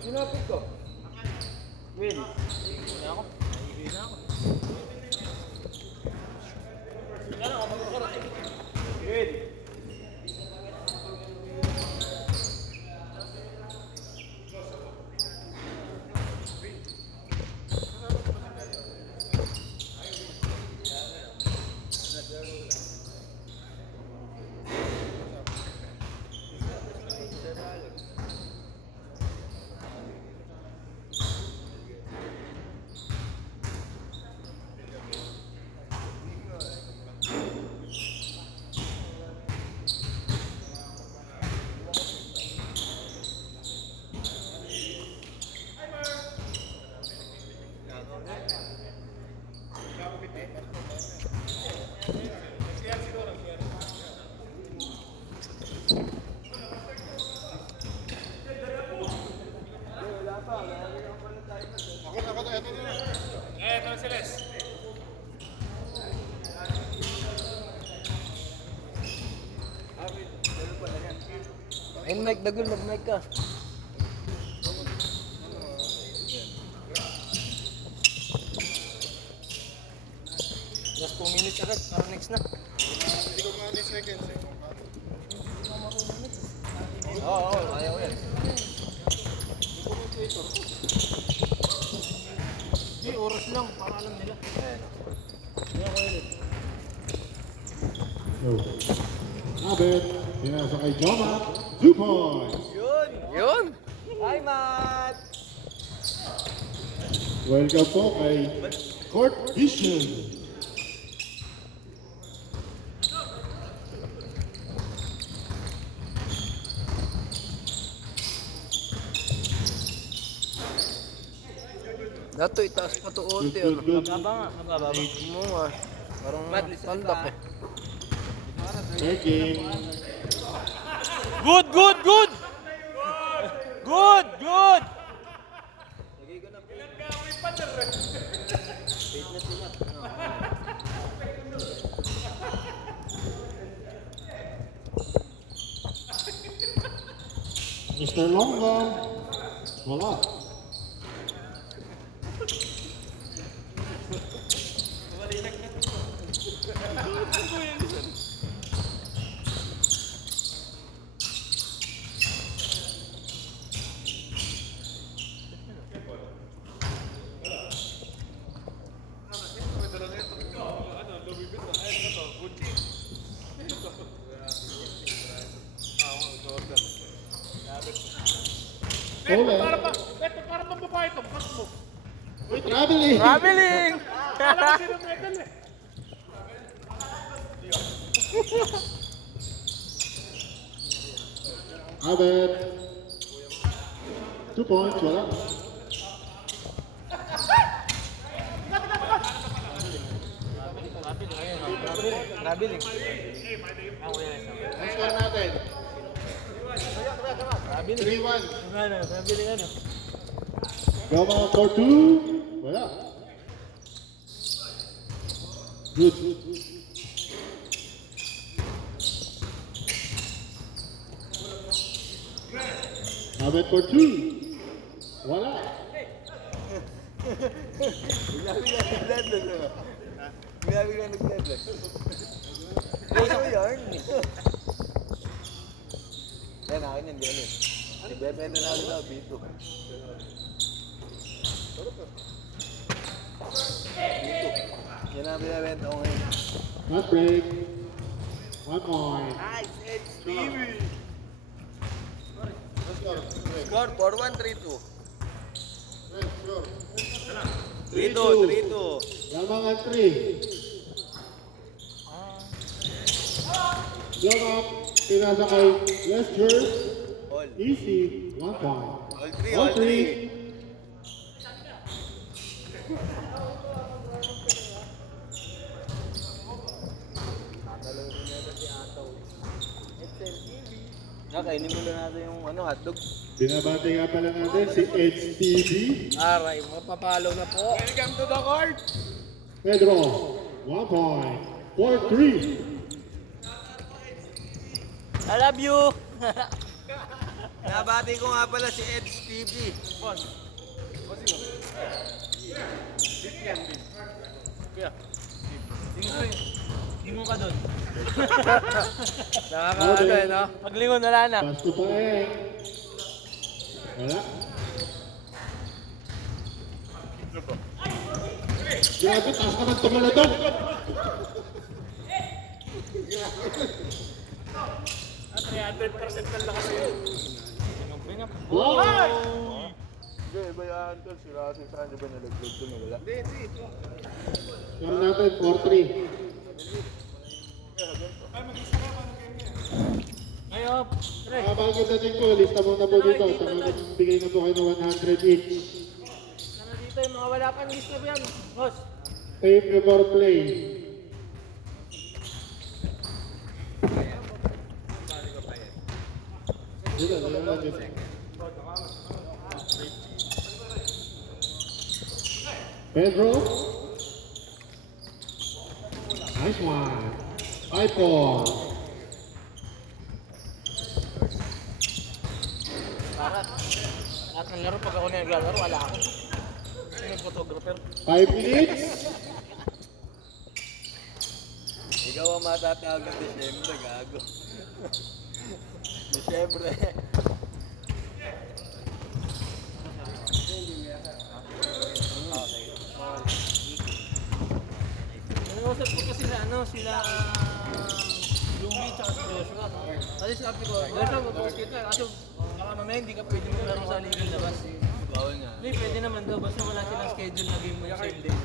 Sinapit ko. Will. Hindi na ako. Nahihili na ako. Yan ako, magkakarot. Will. Ayun, Mike, dagol, mag-mic ka. Just 2 minutes agad, para next na. Hindi ko mga seconds eh. Oo, ayaw yan. Hindi, oras lang. Para alam nila. Kaya ko ulit. Abet, pinasa kay Joma. 2 points. Yun! Hi, Matt! Welcome po kay Court Vision. Dato, itaas pa to Good, onti. good, good. Mababa nga. Mababa. Mo nga. Parang tandak eh. Checking. Good, good, good! Good, good! Mr. Longo. Wala. Ole. Para pang babae ito. Cut mo. Uy, traveling. Traveling! Alam ko sino medal eh. Abet. 2 points, wala. Traveling. Ang score natin? Traveling. 3-1. Ano, nabili ano. Joma for 2. Wala. Good. Abet for 2. Wala. Bigla-bigla nag-level. Bigla-bigla nag-level. Ano yarn eh? Yan, akin yan, yan eh. Si Bebe na lang na, B2. Yan ang binabenta ko ngayon. Not break. 1 point. Nice, it's Stevie! Let's go. Score, 4-1, 3-2. Sure. 3-2, 3-2. Lamangan 3. Joma, pinasa kay Lester. All. Easy. 1 point. All 3, All all 3. 3. Nakainin mo na natin yung hotdog. Binabati nga pala natin si HTV. Aray, mapapalo na po. Welcome to the court! Pedro, 1 point. 4-3. I love you! Nabati ko nga pala si Ed Stevie. Kuya. Lingon ka doon. Nakakaano eh, no? Paglingon, wala na. Pass to Paeng. Wala. Grabe, taas naman tumula doon. At 300% na lakas yun. Wow! Hindi, iba yung uncle. Sila kasi saan, di ba nalaglag ko na wala? Score natin, 4-3. Ngayon, Tre. Bago dating ko, lista muna po dito. Saka bigay na po kayo ng 100 each. Sana dito yung mga wala pang list na ba yan? Boss. Tape before play. Dito, dito lang dito. Pedro. Nice one. 5-4. Lahat ng laro, pag ako na naglalaro, wala ako. Sino yung photographer? 5 minutes. Ikaw ang matatawag ng Disyembre, gago. Disyembre. Nangusap ko kasi sila Louie tsaka si Joshua. Kasi sabi ko, Joshua, mag-post kita. Kaso, baka mamaya hindi ka pwede maglaro sa legal labas. Bawal nga. Hindi, pwede naman daw. Basta wala silang schedule na game yung same day.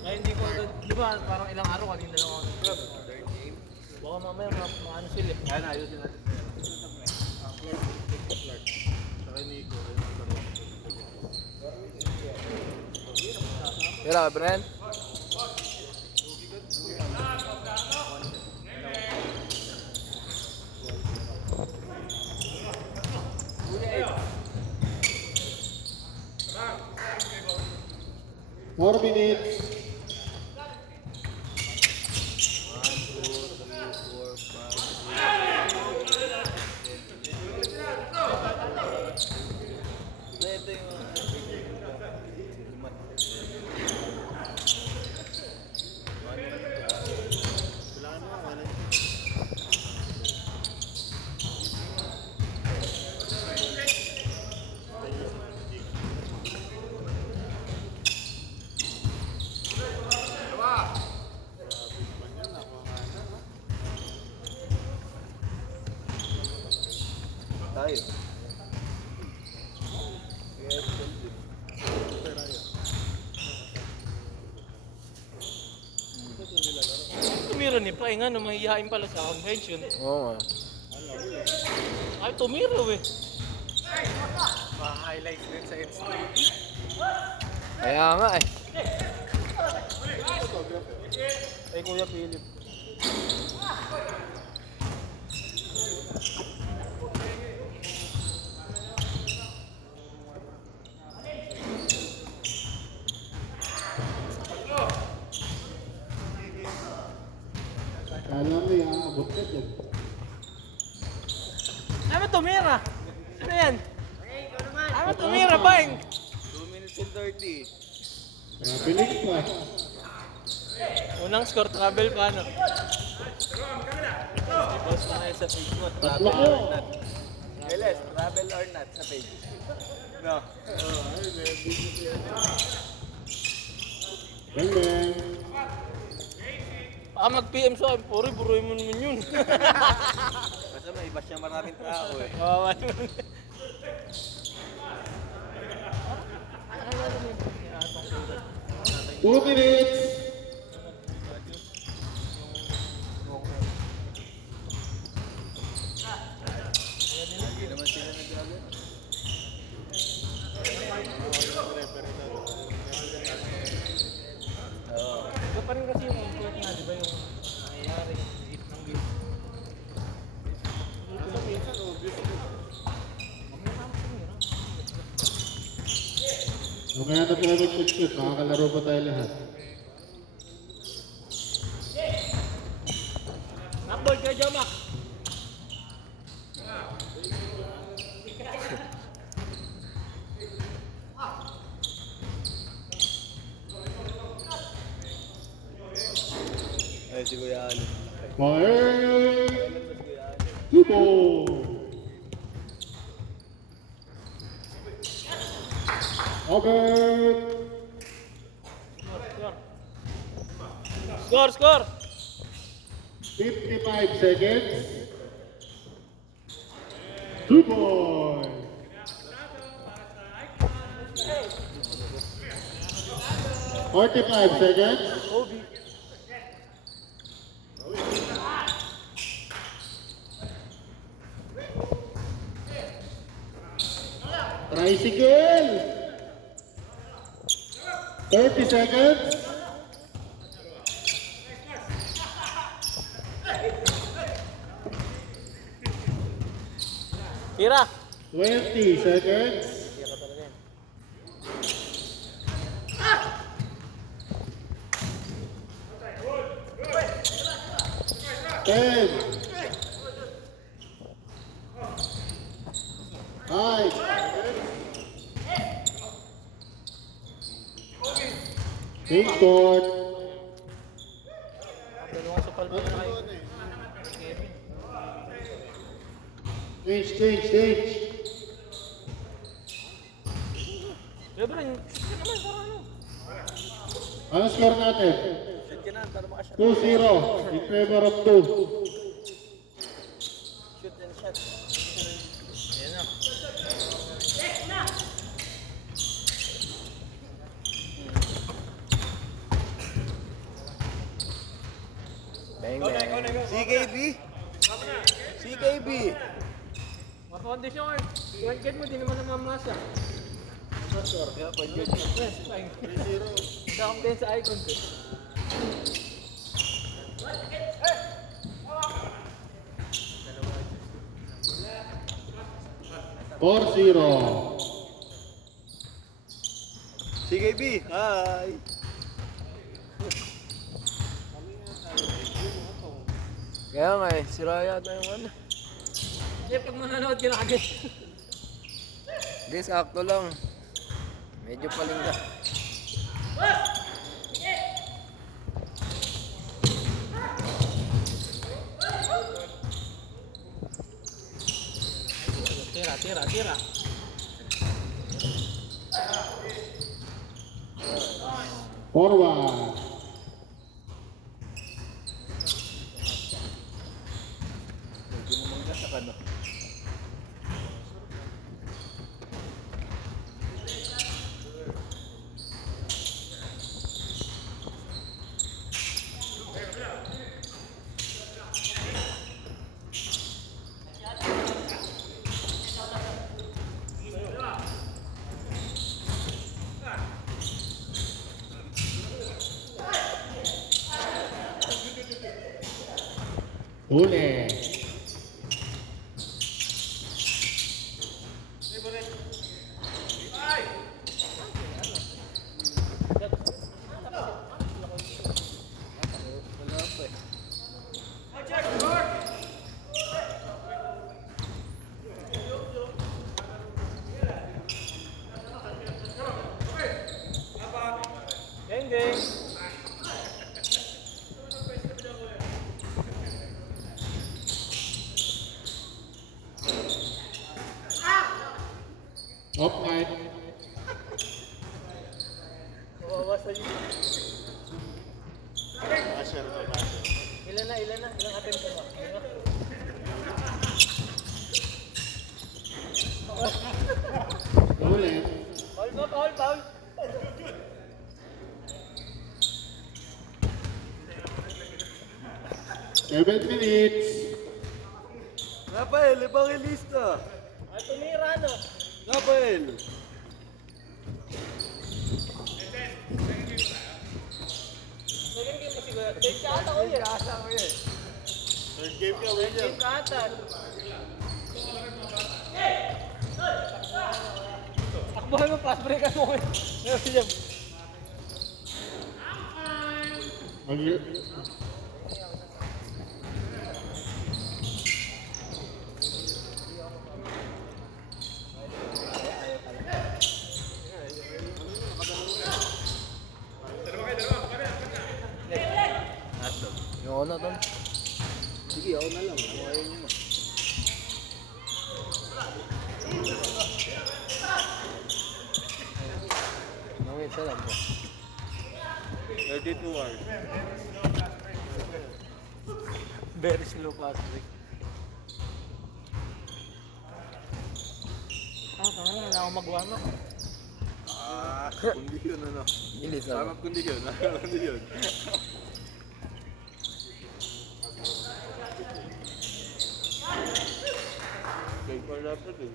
Kaya hindi ko agad, di ba parang ilang araw kanina lang ako nag-club. Baka mamaya maano sila eh. Yan, ayusin natin. Kira ka, Bren? Four minutes. Ito yung... Tayo. Tumiro ni Pa, nga, mahihain pala sa convention. Oo nga. Ay, tumiro eh. Ma-highlights din sa Instagram. Kaya nga eh. Ay, Kuya Philip. Kala mo yung abot ka dyan. Ano tumira? Ano yan? Ano tumira, Bang? 2 minutes and 30. Pilik pa. Unang score, travel pa, ano? I-post mo na yun sa page mo. Tatlo Travel ko. or not. LS, travel or not sa page. No. Bang bang. Baka mag-PM sa akin, puri, buruin mo naman yun. Basta may iba siya maraming tao eh. Kawawa naman. 2 minutes. Hindi naman sila nag-gagawin. Oo. Iba pa rin kasi yung import nga, di ba yung nangyayari, yung hit ng game. Mamaya na po kami mag-shoot. Makakalaro pa tayo lahat. Knockball ka, Jamak! si Kuya Ano. Fire! Si Kuya Ano. Two ball! Over! Score! 55 seconds. Two ball! 45 seconds. Tricycle! 30 seconds. Tira! 20 seconds. Tira talaga yan. 10. 9. Game score. Dalawang supal pa na kayo. Change. Siyempre, shoot ka naman, para ano? Ano score natin? Shoot ka na, para makashot. 2-0 in favor of 2. Shoot and shot. Ayan na. Bang, bang. CKB? CKB! Makakondisyon. Point guard mo, di naman namamasa. Kaya pa yun. Yes, fine. 3-0. Down din sa icon ko. Four 0. CKB! Hi! Kaya nga eh, sira yata yung ano. Hindi, pag mananood ka na agad. Hindi, sakto lang. Medyo paling ka. Tira. Forward. Medyo mamangga sa kano. Huli. Gang. Off night. Kawawa sa iyo. Ilan na? Ilang attempt ka ba? Ulit. Foul. 7 minutes. Rafael, ibang ilista. Ay, tumira, no? Rafael! Second game mo siguro. Third ka ata ko yun. Third game ka, Third game ka ata. Takbuhan mo, fast breakan mo. William. Yung Isa lang po. 32 hours. Very slow fast break. Tama na ako mag-warm up. Kondisyon ano. Bilis Tama ako. kondisyon. Kondisyon. Okay, for laptop eh.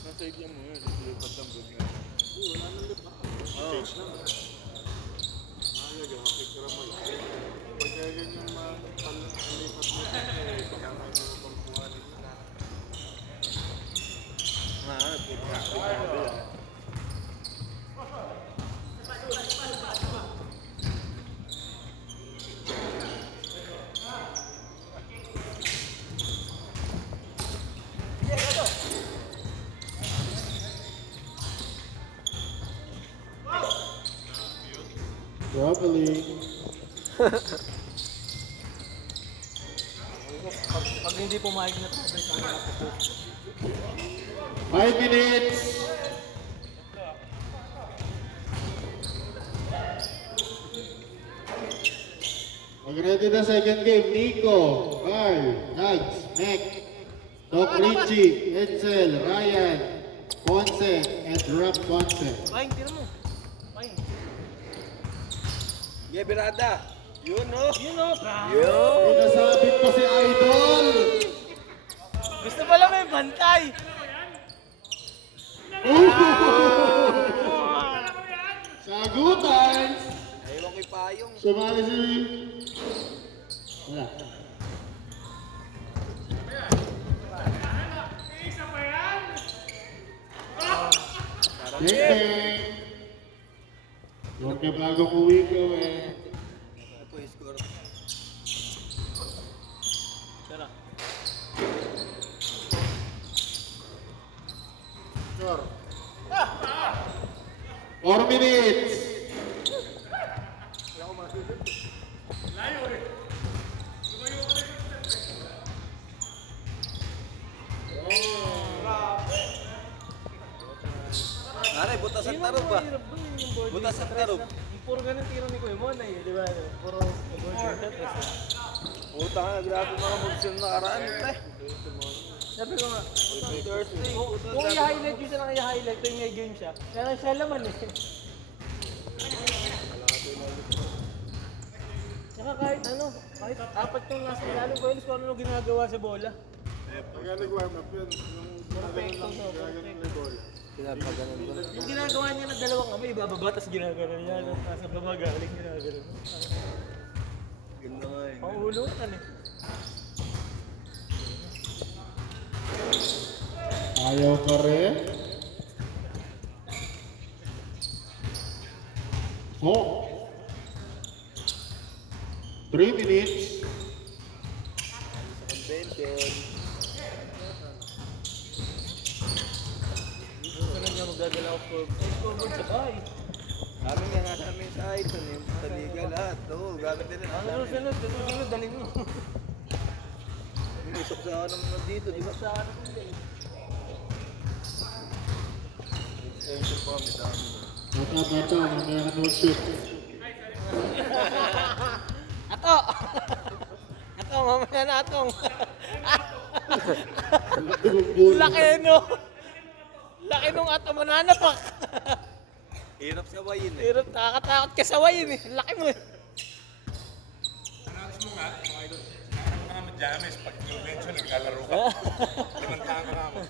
Nasa idea mo yun, lipat ang bag nga. Wala nang lipat. Change na. Mahalaga, makikira mo lang. Pagka ganyan palipat mo kaya may mga pampuha nito na. Pagka. Traveling. Pag hindi pumayag na to, break ako na po. 5 minutes. Mag-ready na second game. Nico, Carl, Nags, Mek, Doc Richie, Edsel, Ryan, Ponce, and Rap Ponce. Paing, tira mo. Paing. Yeah, birada. Yun, no? Yun o, Yun. Pinasabit pa si Idol. gusto pala may bantay. Sagutan. Ewan ko'y payong. Sumali si... Wala. Pepe. Huwag ka bagong uwi ko eh. Ano po yung score? Tara. Sure. 4 minutes. Aray, butas ang tarong ba? Butas ang tarong. Puro ganun tira ni Kuya Mon eh, di ba? Puro shot. Puta ka, grabe mga moves yung nakaraan, pre. Sabi ko nga, Thursday. kung i-highlight yun siya lang i-highlight, tuwing may game siya. Kaya siya laman eh. Saka kahit ano, kahit apat yung nasa ilalim ko yun, kung ano ginagawa sa bola. Pagka nag-warm up yun, yung Perfecto so, perfecto. Pinapaganon ko. Yung ginagawa niya ng dalawang kami, ibababa, tapos ginagawa niya, nasa baba galing ginagawa. Ganda nga eh. Pangulutan eh. Ayaw ka rin. Oh. 3 minutes. Convention. Sunod na magdadala ako scoreboard sa bahay. Amin nga nga namin sa iPhone, yung taliga lahat. Oo, gamit din na. Ano susunod, dalhin mo. Inisok sa ako naman dito, di ba? Sa ano kung din. Extension pa kami dami. Bata, mamaya ka no shoot. Ato! Ato, mamaya na atong. Laki no! Laki nung ato mananapak. Hirap sawayin eh. Pero nakakatakot ka sawayin eh. Laki mo eh. Analis mo nga, mga idol, mga madyames, pag convention, naglalaro ka. Limantahan ka naman.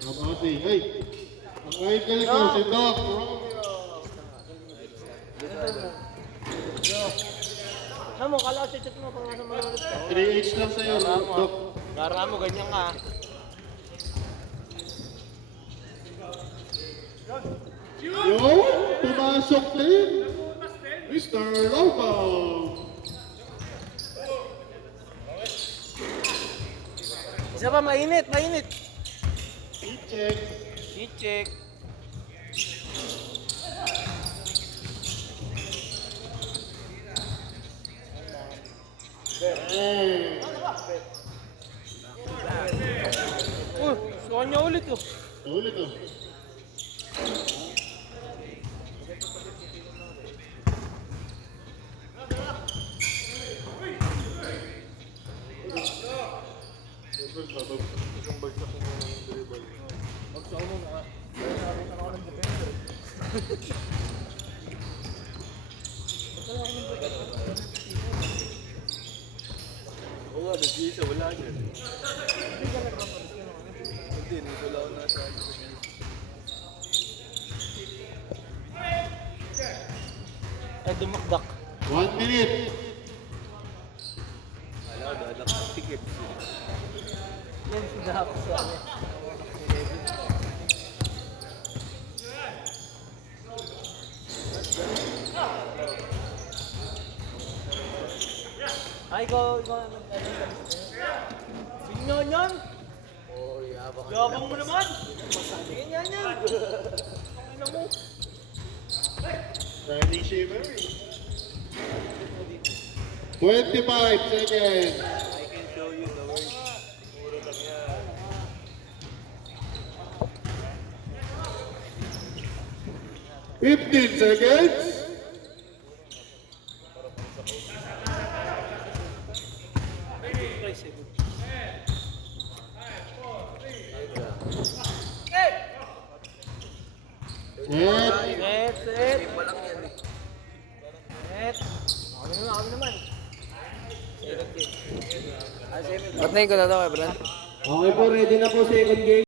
Mabati. Hey. Ang idol ko, si Doc. Ano mo, kala ko chat mo pag nasa malulit ka. 3H lang sa'yo, Doc. Gara mo, ganyan ka. Yo, pumasok din. Mr. Lobo. Isa pa, mainit, mainit. Check. Heat check. Hey. niya ulit oh. Ulit oh. Isang bagsak mo ng dribble. Magsaw mo na. Nakakita ako ng defender. Oo nga, nag-iisa, wala niya. Hindi, wala ko nasa ano. Ay, dumakdak. 1 minute. Wala ko, dadaktikip. Yan, sinahap sa ano. Ay, ikaw naman. Sino yan? Oo, yabang. Yabang mo naman! Ganyan yan! Ano mo? Riley Shaver. 25 seconds. I can show you the word. Puro lang yan. $15 seconds. Net. Set! Iba lang yan eh. Set! Ako naman. Patnayin ko na daw, Brad. Okay po, ready na po second game.